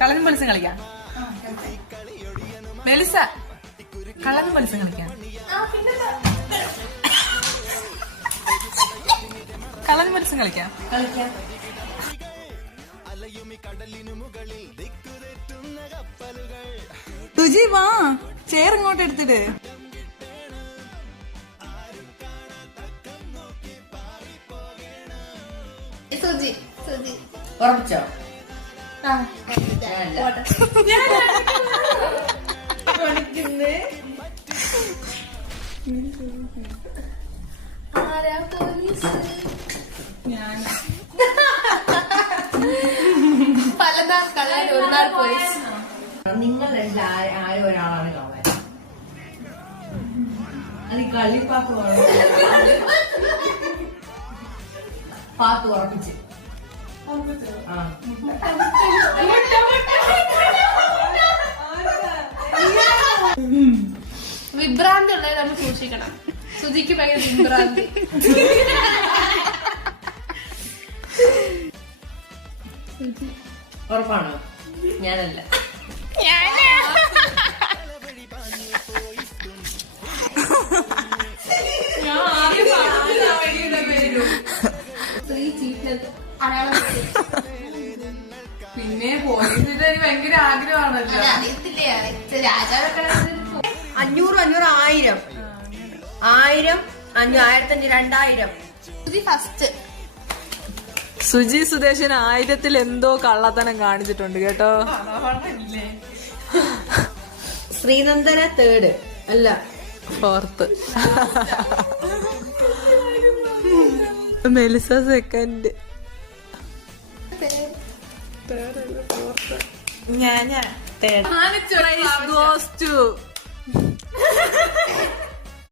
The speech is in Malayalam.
കള്ളനും പോലീസും കളിക്കാം. മെലിസ കള്ളനും പോലീസും കളിക്കാം. കള്ളനും പോലീസും കളിക്കാം. സുജി വാ, ചെയർ ഇങ്ങോട്ട് എടുത്തിട്ട്. ഉറപ്പിച്ചോ? നിങ്ങൾ ആരോ ഒരാളാണ് കാണാൻ. അത് കളിപ്പാത്ത് പാത്ത് ഉറപ്പിച്ച്. വിഭ്രാന്തി ഉള്ളത് നമ്മൾ സൂക്ഷിക്കണം. സുജിക്ക് ഭയങ്കര വിഭ്രാന്തി. ഉറപ്പാണോ? ഞാനല്ല. പിന്നെ പോലീസിന്റെ ഭയങ്കര ആഗ്രഹമാണല്ലോ. 500 500 1000 1000 500 2000. സുജി ഫസ്റ്റ്. സുജി സുദേശൻ 1000 എന്തോ കള്ളത്തനം കാണിച്ചിട്ടുണ്ട് കേട്ടോ. ശ്രീനന്ദന 3rd അല്ല 4th. Melissa 2nd. ഞാൻ 3rd. Goes to